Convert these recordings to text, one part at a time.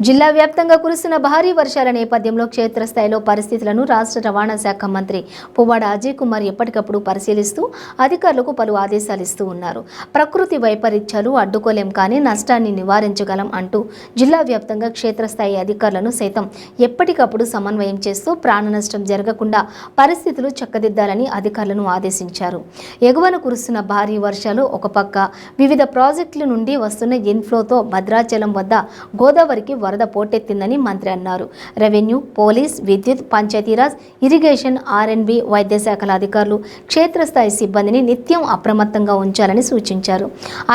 జిల్లా వ్యాప్తంగా కురుస్తున్న భారీ వర్షాల నేపథ్యంలో క్షేత్రస్థాయిలో పరిస్థితులను రాష్ట్ర రవాణా శాఖ మంత్రి పువ్వాడ అజయ్ కుమార్ ఎప్పటికప్పుడు పరిశీలిస్తూ అధికారులకు పలు ఆదేశాలు ఇస్తూ ఉన్నారు. ప్రకృతి వైపరీత్యాలు అడ్డుకోలేం కానీ నష్టాన్ని నివారించగలం అంటూ జిల్లా వ్యాప్తంగా క్షేత్రస్థాయి అధికారులను సైతం ఎప్పటికప్పుడు సమన్వయం చేస్తూ ప్రాణ నష్టం జరగకుండా పరిస్థితులు చక్కదిద్దాలని అధికారులను ఆదేశించారు. ఎగువన కురుస్తున్న భారీ వర్షాలు ఒక పక్క వివిధ ప్రాజెక్టుల నుండి వస్తున్న ఇన్ఫ్లోతో భద్రాచలం వద్ద గోదావరికి వరద పోటెత్తిందని మంత్రి అన్నారు. రెవెన్యూ పోలీస్ విద్యుత్ పంచాయతీరాజ్ ఇరిగేషన్ ఆర్ఎన్బి వైద్య శాఖల అధికారులు క్షేత్రస్థాయి సిబ్బందిని నిత్యం అప్రమత్తంగా ఉంచాలని సూచించారు.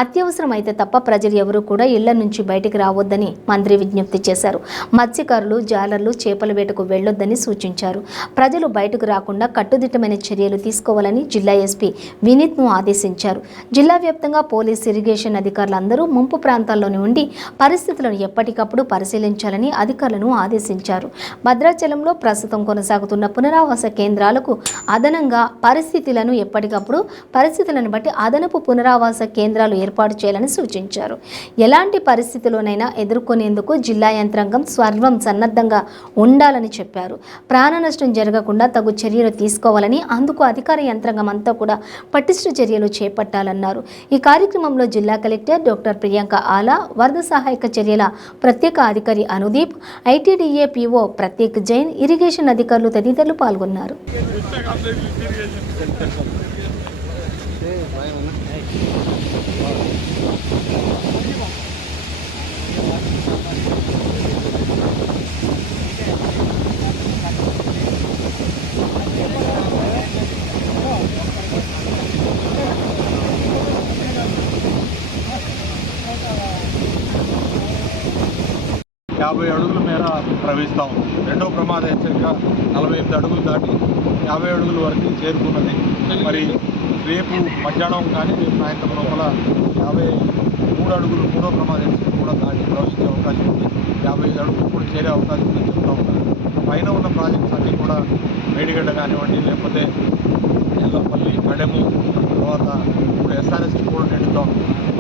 అత్యవసరమైతే తప్ప ప్రజలు ఎవరూ కూడా ఇళ్ళ నుంచి బయటికి రావద్దని మంత్రి విజ్ఞప్తి చేశారు. మత్స్యకారులు జాలర్లు చేపల వేటకు వెళ్ళొద్దని సూచించారు. ప్రజలు బయటకు రాకుండా కట్టుదిట్టమైన చర్యలు తీసుకోవాలని జిల్లా ఎస్పీ వినీత్ను ఆదేశించారు. జిల్లా వ్యాప్తంగా పోలీస్ ఇరిగేషన్ అధికారులందరూ ముంపు ప్రాంతాల్లోని ఉండి పరిస్థితులను ఎప్పటికప్పుడు పరిశీలించాలని అధికారులను ఆదేశించారు. భద్రాచలంలో ప్రస్తుతం కొనసాగుతున్న పునరావాస కేంద్రాలకు అదనంగా పరిస్థితులను ఎప్పటికప్పుడు పరిస్థితులను బట్టి అదనపు పునరావాస కేంద్రాలు ఏర్పాటు చేయాలని సూచించారు. ఎలాంటి పరిస్థితుల్లోనైనా ఎదుర్కొనేందుకు జిల్లా యంత్రాంగం స్వర్వం సన్నద్ధంగా ఉండాలని చెప్పారు. ప్రాణ నష్టం జరగకుండా తగు చర్యలు తీసుకోవాలని అందుకు అధికార యంత్రాంగం అంతా కూడా పటిష్ట చర్యలు చేపట్టాలన్నారు. ఈ కార్యక్రమంలో జిల్లా కలెక్టర్ డాక్టర్ ప్రియాంక ఆలా వరద సహాయక చర్యల ప్రత్యేక అధికారి Anudeep ITDA PO Prateek Jain irrigation అధికారులు తదితరులు పాల్గొన్నారు. యాభై అడుగుల మేర ప్రవహిస్తూ ఉంది. రెండో ప్రమాద హెచ్చరిక నలభై ఎనిమిది అడుగులు దాటి యాభై అడుగుల వరకు చేరుకున్నది. మరి రేపు మధ్యాహ్నం కానీ రేపు సాయంత్రం లోపల యాభై మూడు అడుగులు మూడో ప్రమాద హెచ్చరిక కూడా దాటి ప్రవహించే అవకాశం ఉంది. యాభై ఐదు అడుగులు కూడా చేరే అవకాశం ఉందని చెప్తా ఉన్నారు. పైన ఉన్న ప్రాజెక్ట్స్ అన్నీ కూడా మేడిగడ్డ కానివ్వండి లేకపోతే ఎల్లపల్లి కడెము తర్వాత ఇప్పుడు ఎస్ఆర్ఎస్ కూడా నిండుతాం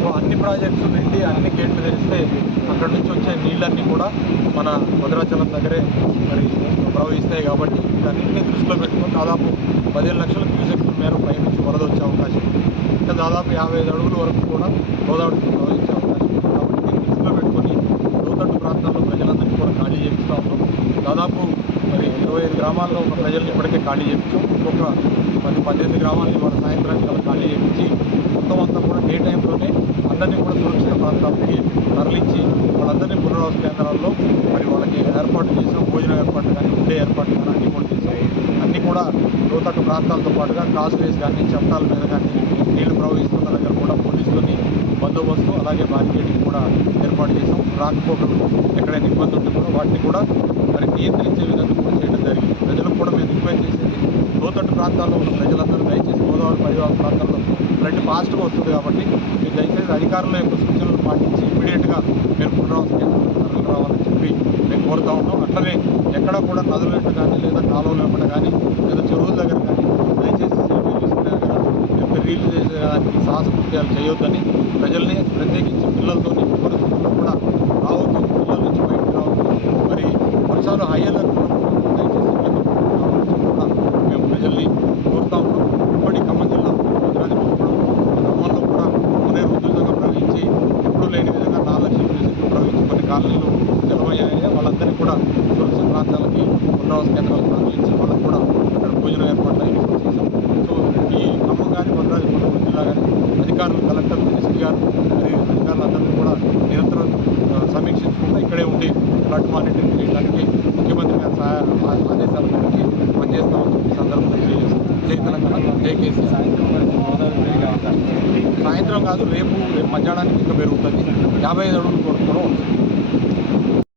సో అన్ని ప్రాజెక్ట్స్ నిండి అన్ని గేట్లు తెరిస్తే అక్కడ నుంచి వచ్చే నీళ్ళన్నీ కూడా మన భద్రాచలం దగ్గరే మరి ప్రవహిస్తాయి కాబట్టి వీటన్నింటినీ దృష్టిలో పెట్టుకొని దాదాపు పదిహేను లక్షల క్యూసెక్ల మేర పై నుంచి వరద వచ్చే అవకాశం ఇంకా దాదాపు యాభై ఐదు అడుగుల వరకు కూడా గోదావరికి ప్రవహించే అవకాశం కాబట్టి దీన్ని దృష్టిలో పెట్టుకొని లోతట్టు ప్రాంతాల్లో ప్రజలందరినీ కూడా ఖాళీ చేపిస్తూ ఉన్నాం. దాదాపు మరి ఇరవై ఐదు గ్రామాల్లో ఉన్న ప్రజల్ని ఇప్పటికే ఖాళీ చేయించాం ఇంకొక మరి పద్దెనిమిది గ్రామాలని వాళ్ళ సాయంత్రానికి అలా ఖాళీ చేయించి మొత్తం అంతా కూడా డే టైంలోనే అందరినీ కూడా సురక్షిత ప్రాంతాలకి వాళ్ళందరినీ కేంద్రాల్లో మరి వాళ్ళకి ఏర్పాటు చేసాం భోజనం ఏర్పాట్లు కానీ ఉండే ఏర్పాట్లు కానీ అన్నీ కూడా చేసాం అన్నీ కూడా లోతట్టు ప్రాంతాలతో పాటుగా కాస్ వేస్ కానీ చట్టాల మీద కానీ నీళ్ళు ప్రవహిస్తున్న దగ్గర కూడా పోలీసులని బందోబస్తు అలాగే బారికేడింగ్ కూడా ఏర్పాటు చేసాం రాకపోకలు ఎక్కడైనా ఇబ్బంది ఉంటే కూడా వాటిని కూడా మరి నియంత్రించే విధంగా కూడా చేయడం జరిగింది. ప్రజలకు కూడా మేము రిక్వెస్ట్ చేసేది లోతట్టు ప్రాంతాల్లో ఉన్న ప్రజలందరూ దయచేసి గోదావరి పరివాహక ప్రాంతాల్లో ఫ్లడ్ ఫాస్ట్గా వస్తుంది కాబట్టి మీరు దయచేసి అధికారుల యొక్క సూచనలు పాటించి ఇమీడియట్గా మీరు పునరావాస కేంద్రాలకు తరలి రావాలని చెప్పి మేము కోరుతా ఉన్నాం. అట్లనే ఎక్కడ కూడా నదులు వెంట కానీ లేదా కాలువలు వెంట కానీ లేదా చెరువుల దగ్గర కానీ దయచేసి సెల్ఫీ తీసుకునే దగ్గర రీల్ చేసేదానికి సాహసకృత్యాలు చేయొద్దని ప్రజల్ని ప్రత్యేకించి పిల్లలతోని పరిస్థితుల్లో కూడా రావద్దు. పిల్లల నుంచి బయటకు రావద్దు. మరి వర్షాలు హయ్యలకు దయచేసి ఇబ్బంది పడకుండా కూడా మేము ప్రజల్ని కోరుతా ఉన్నాం ఇప్పటి ఖమ్మం జిల్లా భద్రాద్రి కొత్తగూడెం ఖమ్మంలో కూడా ఉదయం ఉధృతంగా ప్రవహించి ఎప్పుడూ లేని విధంగా నాలుగు లక్షల క్యూసెక్లు ప్రవహించి కొన్ని కాలనీలు జలమయ్యాయి వాళ్ళందరినీ కూడా సురక్షిత ప్రాంతాలకి పునరావాస కేంద్రాలకు తరలించి వాళ్ళకు కూడా అక్కడ భోజనం ఏర్పాట్లు అవి కూడా చేశాం సో ఈ ఖమ్మం కానీ భద్రాద్రి కొత్తగూడెం జిల్లా కానీ అధికారులు కలెక్టర్ ఎస్పీ గారు మరియు అధికారులందరినీ కూడా నిరంతరం ఆ, సమీక్షించుకుంటూ ఇక్కడే ఉండి ఫ్లడ్ మానిటరింగ్ చేయడానికి ముఖ్యమంత్రి గారి సహాయ ఆ- ఆదేశాల మేరకు పనిచేస్తామని చెప్పి ఈ సందర్భంగా తెలియజేస్తాం జై తెలంగాణ జై కేసీ సాయంత్రం కాదు రేపు రేపు మధ్యాహ్నానికి ఇంకా పెరుగుతుంది. యాభై ఐదు అడుగులు కూడా కూడా